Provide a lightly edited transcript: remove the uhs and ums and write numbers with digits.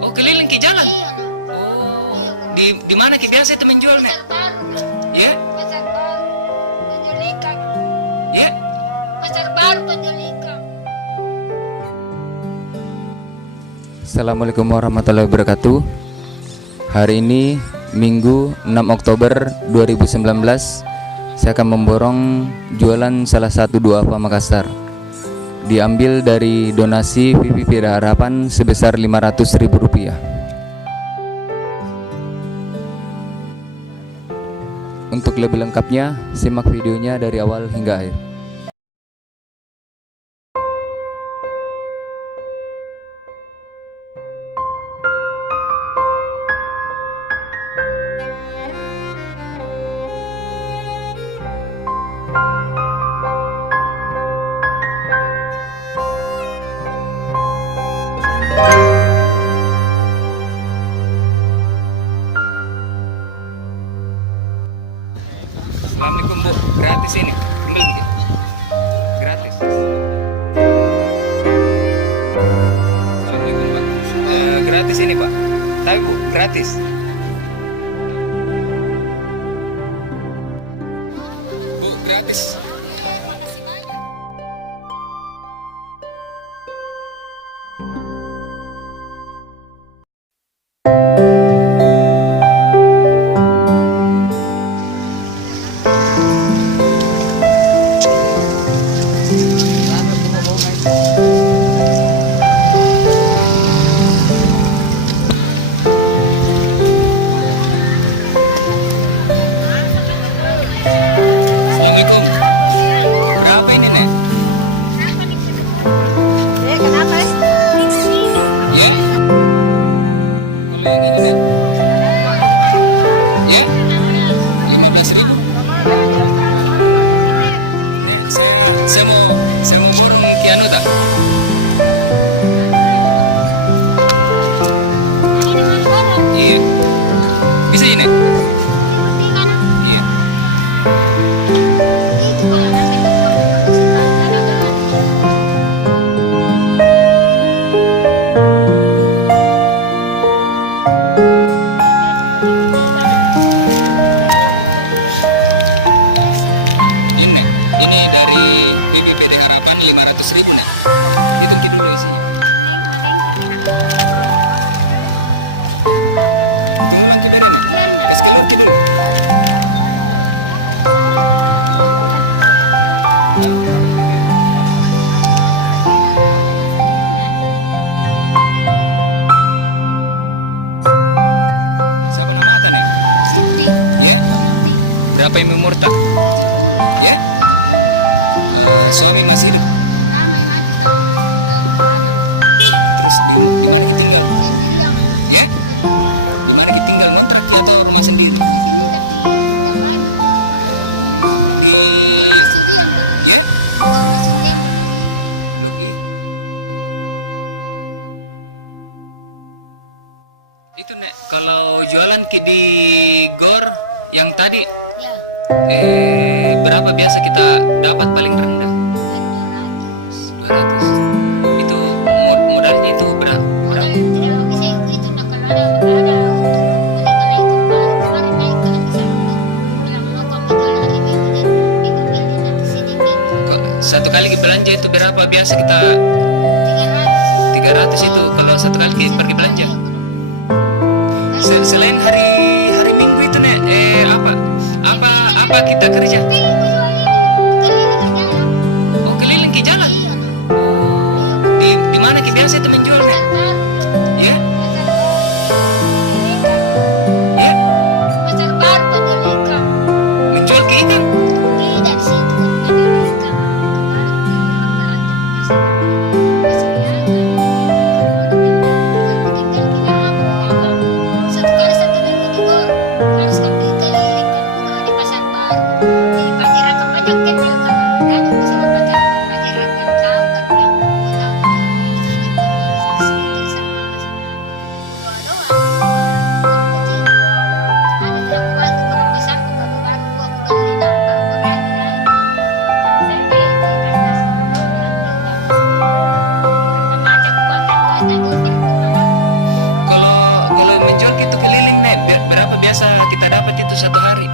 Oh, keliling ke jalan. Oh, di mana ki biasa itu menjual nek? Ya, Pasar Baru Penjulikan. ya. Pasar Baru Penjulikan. Assalamualaikum warahmatullahi wabarakatuh. Hari ini Minggu 6 Oktober 2019, saya akan memborong jualan salah satu duafa Makassar. Diambil dari donasi VVP Harapan sebesar Rp500.000. Untuk lebih lengkapnya, simak videonya dari awal hingga akhir. Assalamualaikum Bu, gratis ini. Ambil dikit. Gratis. Assalamualaikum Pak. Gratis ini Pak. Tapi Bu, gratis. Bu, gratis. Assalamualaikum. Berapa ini Nek? Kenapa? Ya? Kalau yang ini Nek? Ya? 15.000. Saya mau burung piano tak? Iya. Bisa ini? Iya. Ini dari BPPD Harapan 500.000 Nek. Hitung dulu isinya. Memang kemarin sekarang dulu. Siapa nama Ata Nek? Ya. Berapa yang memurta? Ya. Suami masih hidup. Terus di mana kita tinggal? Ya? Di mana kita tinggal, ngontrak atau rumah sendiri? Di ya? Itu Nek, kalau jualan di Gor yang tadi berapa biasa kita dapat paling rendah? 200. Itu modalnya itu berapa? Satu kali belanja itu berapa biasa kita? 300 itu kalau satu kali pergi belanja. Selain hari Minggu itu Nek, apa kita kerja? Oh, keliling ke jalan. Di mana ki biasa itu menjual Nek? Ya? Ya? Pasar Baru Penjulikan. Menjual ke ikan? Tidak situ Penjulikan. satu hari.